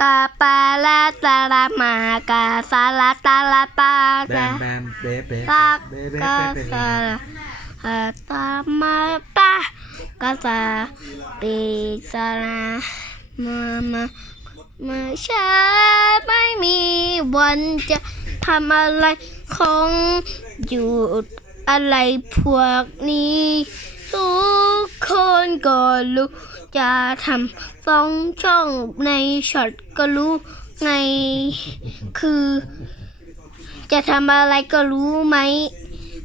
กาปาลาตาลามากาซาลาตาลาปาแบกามแบมเบ๊ะเบ๊ะตาเบ๊ะเบ๊ะกาเบ๊ะเบ๊ะซาลาฮาตามาปากาซาปิซาลามามามาช้าไม่มีวันจะทำอะไรของหยุดอะไรพวกนี้ ทุกคนก็รู้ จะทำสองช่องในช็อตก็รู้ไงคือ จะทำอะไรก็รู้ไหม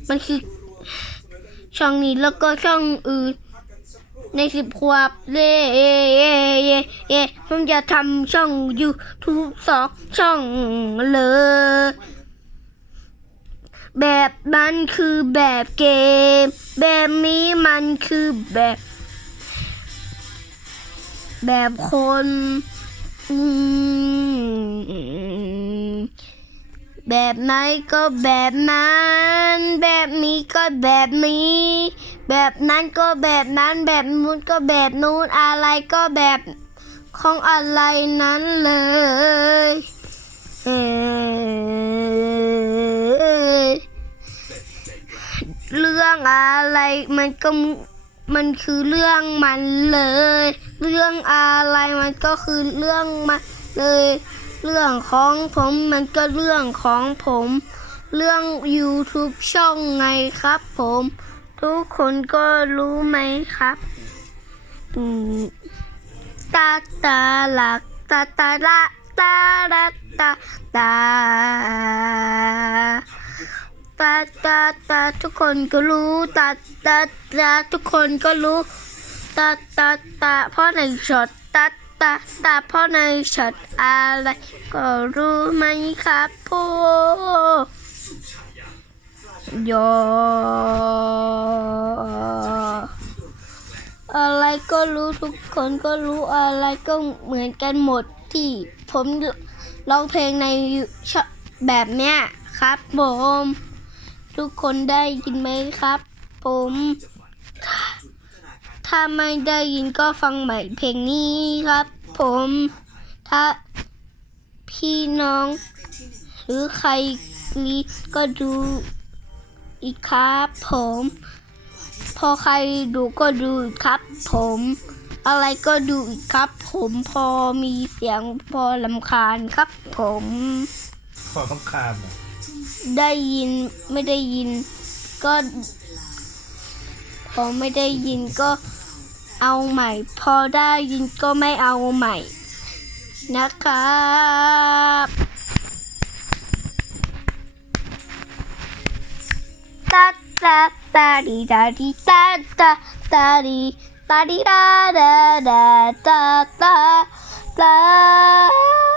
มันคือช่องนี้แล้วก็ช่องอื่น ในสิบขวบเย่เย่เย่เย่เย่ผมจะทำช่องยูทูบสองช่องเลยแบบนั้นคือแบบเกม แบบนี้มันคือแบบ แบบคนแบบไหนก็แบบนั้น แบบนี้ก็แบบนี้ แบบนั้นก็แบบนั้น แบบนู้นก็แบบนู้นอะไรก็แบบของอะไรนั้นเลยเออเรื่องอะไรมันก็ มันคือเรื่องมันเลย เรื่องอะไรมันก็คือเรื่องมันเลย เรื่องของผมมันก็เรื่องของผม เรื่อง YouTube ช่องไงครับผม ทุกคนก็รู้ไหมครับตาตาลักตาตาละตาละตาตา ทุกคนก็รู้ตาตาตาทุกคนก็รู้ตาตาตาพราะในช็อตตาตาตาพราะในช็อตอะไร ก็รู้ไหมครับพ่อยออะไรก็รู้ทุกคนก็รู้อะไรก็เหมือนกันหมดที่ผมร้องเพลงในแบบเนี้ยครับผม ทุกคนได้ยินไหมครับ ผม ถ้าไม่ได้ยินก็ฟังใหม่เพลงนี้ครับ ผม ถ้าพี่น้อง หรือใครนี้ก็ดูอีกครับ ผม พอใครดูก็ดูอีกครับ ผม อะไรก็ดูอีกครับ ผมพอมีเสียงพอลำคาญครับ ผมขอต้องคามอะ ได้ยินไม่ได้ยิน ก็พอไม่ได้ยินก็เอาใหม่ พอได้ยินก็ไม่เอาใหม่ นะครับตาตาตาดีดาดีตาตาตาดีตาดีดาดาดาตาตาตา